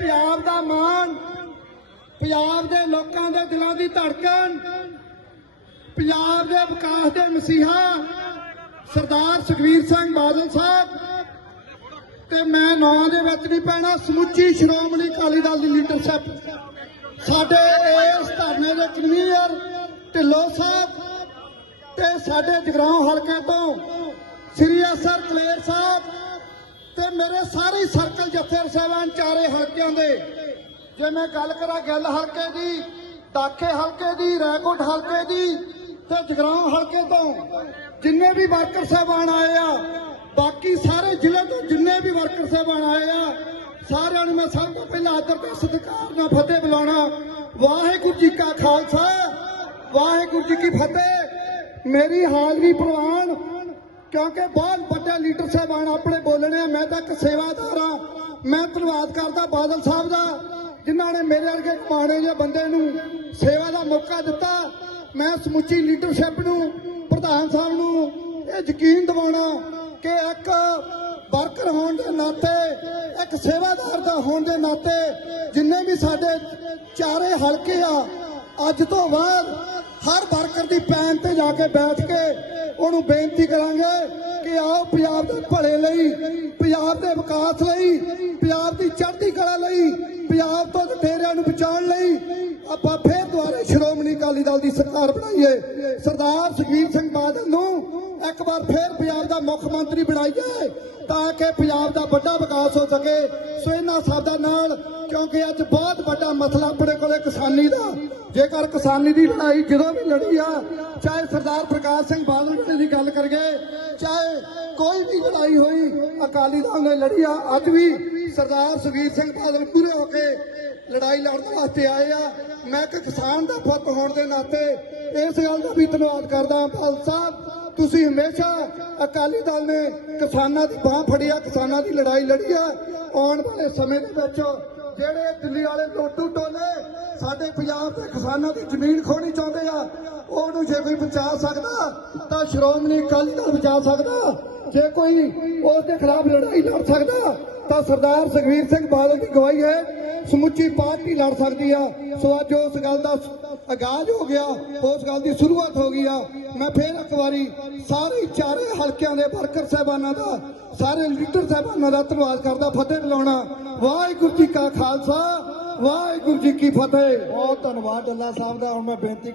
ਪੰਜਾਬ ਦਾ ਮਾਣ, ਪੰਜਾਬ ਦੇ ਲੋਕਾਂ ਦੇ ਦਿਲਾਂ ਦੀ ਧੜਕਣ, ਪੰਜਾਬ ਦੇ ਵਿਕਾਸ ਦੇ ਮਸੀਹਾ ਸਰਦਾਰ ਸੁਖਵੀਰ ਸਿੰਘ ਬਾਦਲ ਸਾਹਿਬ। ਤੇ ਮੈਂ ਨਾਂ ਦੇ ਵਿੱਚ ਨਹੀਂ ਪੈਣਾ, ਸਮੁੱਚੀ ਸ਼੍ਰੋਮਣੀ ਅਕਾਲੀ ਦਲ ਦੀ ਲੀਡਰਸ਼ਿਪ ਸਾਡੇ ਇਸ ਧਰਨੇ ਦੇ ਕਨਵੀਨਰ ਢਿੱਲੋਂ ਸਾਹਿਬ ਤੇ ਸਾਡੇ ਜਗਰਾਉਂ ਹਲਕੇ ਤੋਂ ਸ੍ਰੀ ਅਸਰ ਕਲੇਰ ਸਾਹਿਬ ਮੇਰੇ ਸਾਰੇ ਸਰਕਲ ਜੱਥੇ ਸਾਹਿਬਾਨ, ਚਾਰੇ ਹਲਕਿਆਂ ਦੇ। ਜੇ ਮੈਂ ਗੱਲ ਕਰਾਂ ਗੱਲ ਹਲਕੇ ਦੀ ਦਾਖੇ ਹਲਕੇ ਦੀ ਰੈਕੋਟ ਹਲਕੇ ਦੀ, ਤੇ ਜਗਰਾਉਂ ਹਲਕੇ ਤੋਂ ਜਿੰਨੇ ਵੀ ਵਰਕਰ ਸਾਹਿਬਾਨ ਆਏ ਆ, ਬਾਕੀ ਸਾਰੇ ਜ਼ਿਲ੍ਹੇ ਤੋਂ ਜਿੰਨੇ ਵੀ ਵਰਕਰ ਸਾਹਿਬਾਨ ਆਏ ਆ, ਸਾਰਿਆਂ ਨੂੰ ਮੈਂ ਸਭ ਤੋਂ ਪਹਿਲਾਂ ਆਦਰ ਤੇ ਸਤਿਕਾਰ ਨਾਲ ਫਤਿਹ ਬੁਲਾਉਣਾ। ਵਾਹਿਗੁਰੂ ਜੀ ਕਾ ਖਾਲਸਾ, ਵਾਹਿਗੁਰੂ ਜੀ ਕੀ ਫਤਿਹ। ਮੇਰੀ ਹਾਜ਼ਰੀ ਪ੍ਰਵਾਨ ਕਿਉਂਕਿ ਬਹੁਤ ਵੱਡੇ ਲੀਡਰ ਸਾਹਿਬਾਨ ਆਪਣੇ ਬੋਲਣੇ ਆ। ਮੈਂ ਤਾਂ ਇੱਕ ਸੇਵਾਦਾਰ ਆ। ਮੈਂ ਧੰਨਵਾਦ ਕਰਦਾ ਬਾਦਲ ਸਾਹਿਬ ਦਾ, ਜਿਨ੍ਹਾਂ ਨੇ ਮੇਰੇ ਵਰਗੇ ਕਮਾਣੇ ਜਿਹੇ ਬੰਦੇ ਨੂੰ ਸੇਵਾ ਦਾ ਮੌਕਾ ਦਿੱਤਾ। ਮੈਂ ਸਮੁੱਚੀ ਲੀਡਰਸ਼ਿਪ ਨੂੰ, ਪ੍ਰਧਾਨ ਸਾਹਿਬ ਨੂੰ ਇਹ ਯਕੀਨ ਦਿਵਾਉਣਾ ਕਿ ਇੱਕ ਵਰਕਰ ਹੋਣ ਦੇ ਨਾਤੇ, ਇੱਕ ਸੇਵਾਦਾਰ ਦਾ ਹੋਣ ਦੇ ਨਾਤੇ, ਜਿੰਨੇ ਵੀ ਸਾਡੇ ਚਾਰੇ ਹਲਕੇ ਆ ਅੱਜ ਤੋਂ ਬਾਅਦ ਹਰ ਵਰਕਰ ਦੀ ਪੈਨ ਤੇ ਜਾ ਕੇ ਬੈਠ ਕੇ ਉਹਨੂੰ ਬੇਨਤੀ ਕਰਾਂਗੇ ਕਿ ਆਓ ਪੰਜਾਬ ਦੇ ਭਲੇ ਲਈ, ਪੰਜਾਬ ਦੇ ਵਿਕਾਸ ਲਈ, ਪੰਜਾਬ ਦੀ ਚੜ੍ਹਦੀ ਕਲਾ ਲਈ, ਪੰਜਾਬ ਤੋਂ ਲੁਟੇਰਿਆਂ ਨੂੰ ਬਚਾਉਣ ਲਈ ਆਪਾਂ ਫੇਰ ਦੁਆਰੇ ਸ਼੍ਰੋਮਣੀ ਅਕਾਲੀ ਦਲ ਦੀ ਸਰਕਾਰ ਬਣਾਈਏ। ਸਰਦਾਰ ਸੁਖਬੀਰ ਸਿੰਘ ਬਾਦਲ ਨੂੰ ਇੱਕ ਵਾਰ ਫੇਰ ਪੰਜਾਬ ਦਾ ਮੁੱਖ ਮੰਤਰੀ ਬਣਾਈਏ ਤਾਂ ਕਿ ਪੰਜਾਬ ਦਾ ਵੱਡਾ ਵਿਕਾਸ ਹੋ ਸਕੇ। ਸੋ ਇਹਨਾਂ ਸਾਦਾ ਨਾਲ ਕਿਉਂਕਿ ਅੱਜ ਬਹੁਤ ਵੱਡਾ ਮਸਲਾ ਆਪਣੇ ਕੋਲੇ ਕਿਸਾਨੀ ਦਾ। ਜੇਕਰ ਕਿਸਾਨੀ ਦੀ ਲੜਾਈ ਜਦੋਂ ਵੀ ਲੜੀ ਆ, ਚਾਹੇ ਸਰਦਾਰ ਪ੍ਰਕਾਸ਼ ਸਿੰਘ ਬਾਦਲ ਦੀ ਗੱਲ ਕਰੀਏ, ਚਾਹੇ ਕੋਈ ਵੀ ਲੜਾਈ ਹੋਈ, ਅਕਾਲੀ ਦਲ ਨੇ ਲੜੀ ਆ, ਅੱਜ ਵੀ ਸਰਦਾਰ ਸੁਖਬੀਰ ਸਿੰਘ ਬਾਦਲ ਪੂਰੇ ਹੋ ਕੇ ਲੜਾਈ ਲੜਨ ਵਾਸਤੇ ਆਏ ਆ। ਮੈਂ ਇੱਕ ਕਿਸਾਨ ਦਾ ਪੁੱਤ ਹੋਣ ਦੇ ਨਾਤੇ ਇਸ ਗੱਲ ਦਾ ਵੀ ਧੰਨਵਾਦ ਕਰਦਾ ਹਾਂ ਸਾਹਿਬ। ਤੁਸੀਂ ਹਮੇਸ਼ਾ ਅਕਾਲੀ ਦਲ ਨੇ ਕਿਸਾਨਾਂ ਦੀ ਬਾਹ ਫੜਿਆ ਕਿਸਾਨਾਂ ਦੀ ਲੜਾਈ ਲੜੀ ਆ। ਆਉਣ ਵਾਲੇ ਸਮੇਂ ਦੇ ਵਿੱਚ ਜਿਹੜੇ ਦਿੱਲੀ ਵਾਲੇ ਲੋਟੂ ਟੋਲੇ ਸਾਡੇ ਪੰਜਾਬ ਦੇ ਕਿਸਾਨਾਂ ਦੀ ਜ਼ਮੀਨ ਖੋਣੀ ਚਾਹੁੰਦੇ ਆ, ਉਹਨੂੰ ਜੇ ਕੋਈ ਬਚਾ ਸਕਦਾ, ਤਾਂ ਸ਼੍ਰੋਮਣੀ ਅਕਾਲੀ ਦਲ ਬਚਾ ਸਕਦਾ। ਜੇ ਕੋਈ ਉਸ ਦੇ ਖਿਲਾਫ ਲੜਾਈ ਲੜ ਸਕਦਾ ਤਾਂ ਸਰਦਾਰ ਸੁਖਵੀਰ ਸਿੰਘ ਬਾਦਲ ਦੀ ਗਵਾਹੀ ਹੈ, ਸਮੁੱਚੀ ਪਾਰਟੀ ਲੜ ਸਕਦੀ ਆ। ਸੋ ਅੱਜ ਉਸ ਗੱਲ ਦਾ ਆਗਾਜ਼ ਹੋ ਗਿਆ, ਉਸ ਗੱਲ ਦੀ ਸ਼ੁਰੂਆਤ ਹੋ ਗਈ ਆ। ਮੈਂ ਫੇਰ ਇੱਕ ਵਾਰੀ ਸਾਰੇ ਚਾਰੇ ਹਲਕਿਆਂ ਦੇ ਵਰਕਰ ਸਾਹਿਬਾਨਾਂ ਦਾ, ਸਾਰੇ ਲੀਡਰ ਸਾਹਿਬਾਨਾਂ ਦਾ ਧੰਨਵਾਦ ਕਰਦਾ, ਫਤਿਹ ਬੁਲਾਉਣਾ ਵਾਹਿਗੁਰੂ ਜੀ ਕਾ ਖਾਲਸਾ, ਵਾਹਿਗੁਰੂ ਜੀ ਕੀ ਫਤਿਹ। ਬਹੁਤ ਧੰਨਵਾਦ ਅੱਲਾ ਸਾਹਿਬ ਦਾ, ਹੁਣ ਮੈਂ ਬੇਨਤੀ